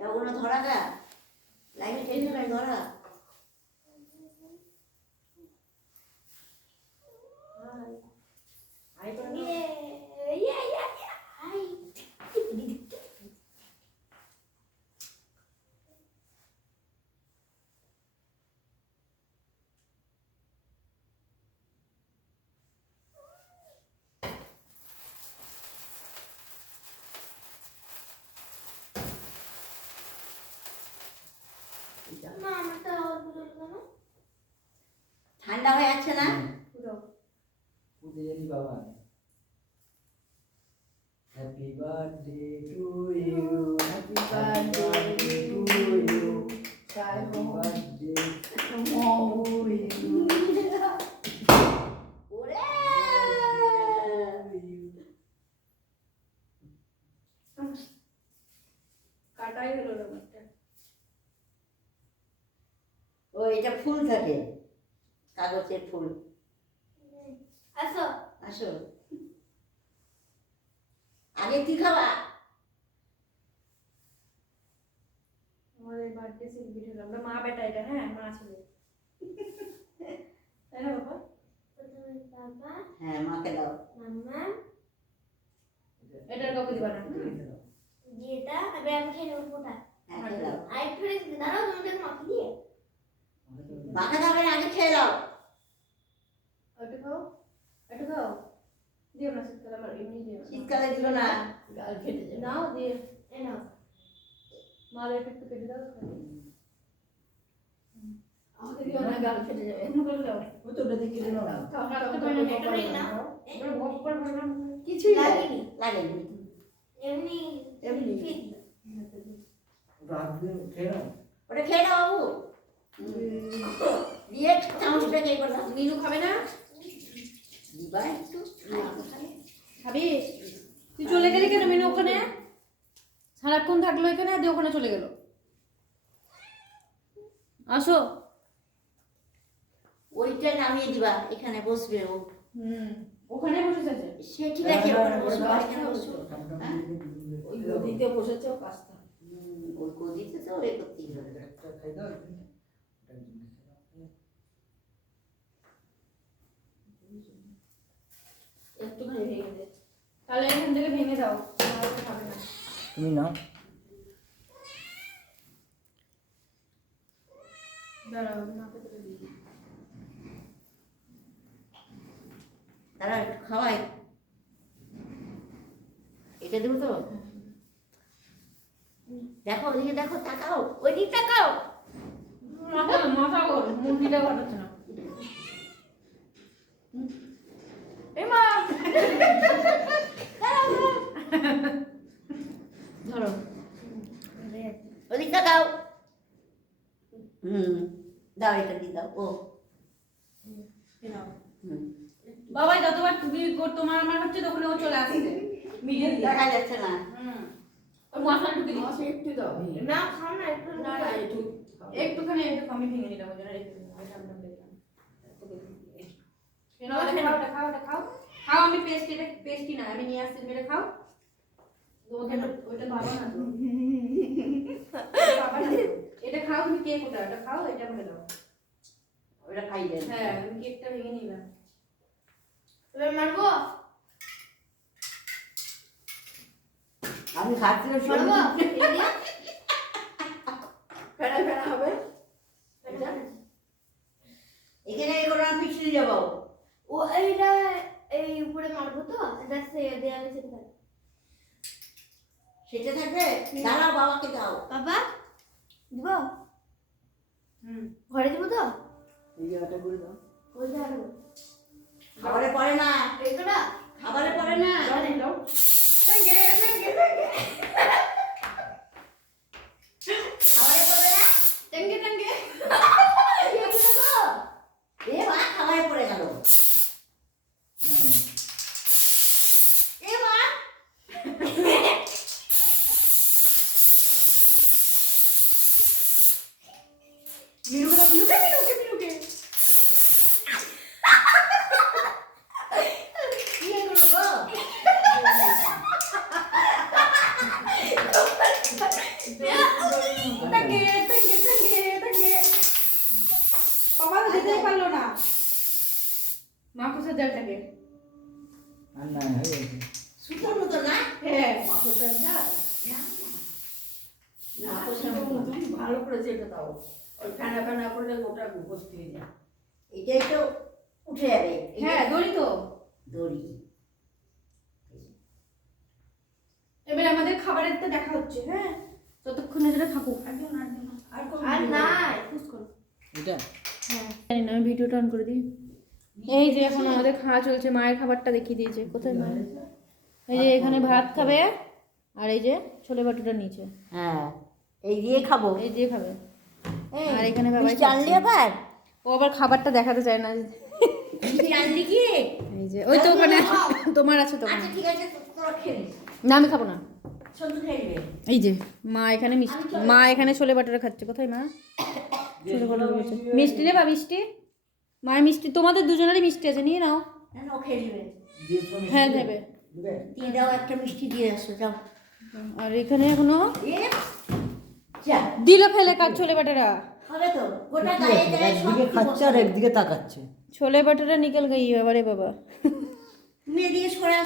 ওগুলো ধরা গা লাইনে টেনে ধরা ঠান্ডা হয়ে যাচ্ছে না বাবা happy birthday to you happy birthday to you happy birthday to you ওরে কাটাই হলো ব্যাপারটা ও এটা ফুল থাকে কাগজের ফুল আসো আসো আগে কি খাবা আমাদের বার্থডে সেলিব্রেট হলো আমরা মা বেটা এটা হ্যাঁ মা ছিল তাই না বাবা প্রথমে বাবা হ্যাঁ মাকে দাও মাম্মা এটার কাউকে দিবা না যেটা আমি খেয়ে নেবো ফোটা হ্যাঁ খেয়ে দাও আর একটু দাঁড়াও তোমাকে মাখি দিয়ে মাখা যাবে না আগে খেয়ে দাও একটু খাও দিও না শীতকালে আমার এমনি দিও শীতকালে দিল না গাল ফেটে যাবে নাও দিয়ে এ নাও মালের একটু কেটে দাও আমাকে দিও না গাল ফেটে যাবে এমনি করে দাও ও তো ওটা দিয়ে কেটে নাও না কিছুই লাগেনি লাগেনি এমনি এমনি রাত দিন খেয়ে নাও ওটা খেয়ে নাও বাবু দিয়ে চামচটা খেয়ে করলাম মিনু খাবে না দিবা একটু খাবি তুই চলে গেলি কেন মিনু ওখানে সারাক্ষণ থাকলো এখানে দিয়ে ওখানে চলে গেল আসো ওইটা নামিয়ে দিবা এখানে বসবে ও ওখানে বসে আছে সে ঠিক আছে ওখানে বসবে এখানে বসবে ওই গদিতে বসেছে পাস্তা ওই গদিতে তো এ করতেই হবে একটা খাই দাও একটুখানি ভেঙে দে তাহলে এখান থেকে ভেঙে দাও খাবে না তুমি নাও দাঁড়াও মাকে তুলে দিই তারা একটু খাওয়াই এটা দেবো তো দেখো ওদিকে দেখো তাকাও ওই দিক তাকাও মাথা কর মুরগিটা ঘটাচ্ছে না এই মা ধরো ওদিক তাকাও দাও এটা দিয়ে দাও ও বাবা যতবার তুমি তোমার আমার হচ্ছে তখন ও চলে আসছে মিডিয়া দিয়ে দেখা যাচ্ছে না ওই মশলা ঢুকে দিই মাসে একটু দাও না খাও না একটু না না একটু একটুখানি একটু আমি ভেঙে নিলাম ওই জন্য রেখে দিলাম এটা আমরা দেখলাম খাও খাও আমি পেস্টি না আমি নিয়ে আসছি মেরে খাও ওটা বাবা না তো বাবা না তো। এটা খাও তুমি কেক ওটা খাও এটা আমাকে দাও ওটা খাই দেন হ্যাঁ আমি কেকটা ভেঙে নিলাম এবার মারবো আমি খাচ্ছি না মারবো ফেরা ফেরা হবে এখানে এগুলো আমি পিছনে যাবো ও এইটা এই উপরে মারবো তো এটা সে দেয়ালে চেপে থাকবে সেটা থাকবে দাঁড়াও বাবাকে দাও বাবা দিব ঘরে দিব তো এই জায়গাটা করে দাও ওই জায়গা খাবারে পড়ে না এইটা খাবারে পড়ে না দাও খাবারে পড়বে না টঙ্গে টঙ্গে এ মা খাবারে পড়ে গেল এ মা মিনুকে কি এগুলো গো Yeah. টাঙ্গে টাঙ্গে টাঙ্গে টাঙ্গে বাবা তো দিতেই পারলো না মাকুসের জালটাকে আর না হয়ে গেছে সুতোর মতো না হ্যাঁ মাকড়সার ঝাল না, না তুমি ভালো করেছে এটা দাও ওই ফেনা ফেনা করলে গোটা গোস্ত হয়ে যায় এটাই তো উঠে যাবে এই যে হ্যাঁ দড়ি তো দড়ি এবার আমাদের খাবারের তো দেখা হচ্ছে হ্যাঁ ততক্ষণে যেটা থাকুক আর কোন আর নাই এটা হ্যাঁ জানি না আমি ভিডিওটা অন করে দিই এই যে এখন আমাদের খাওয়া চলছে মায়ের খাবারটা দেখিয়ে দিয়েছে কোথায় মা এই যে এখানে ভাত খাবে আর এই যে ছোলে বাটুটা নিচে হ্যাঁ এই দিয়ে খাবো এই দিয়ে খাবে এই, আর এখানে বাবাই মিষ্টি আনলি খাচ্ছে। আবার ও আবার খাবারটা দেখাতে চায় না মিষ্টি আনলি কি এই যে ওই তো ওখানে তোমার আছে তোমার আচ্ছা ঠিক আছে তোরা খেয়ে নিস। না আমি খাবো না সন্তু খেয়ে নেবে এই যে মা এখানে মিষ্টি মা এখানে ছোলে বাটারা খাচ্ছে কোথায় মা ছোলে বাটারা খাচ্ছে মিষ্টি নেবা মিষ্টি মায়ের মিষ্টি তোমাদের দুজনেরই মিষ্টি আছে নিয়ে নাও না না, ও খেয়ে নেবে দিয়েছো মিষ্টি? হ্যাঁ দেবে দিবে? দিয়ে দাও একটা মিষ্টি দিয়ে আসো যাও আর এখানে এখনো এ যা দিল ফেলে কাজ ছোলে বাটারা হবে তো গোটা কি গায়ে আছে? গায়ে সব একদিকে খাচ্ছে আর একদিকে তাকাচ্ছে ছোলে বাটারা নিকল গই বাবারে বাবা তুমি এদিকে সরে আসো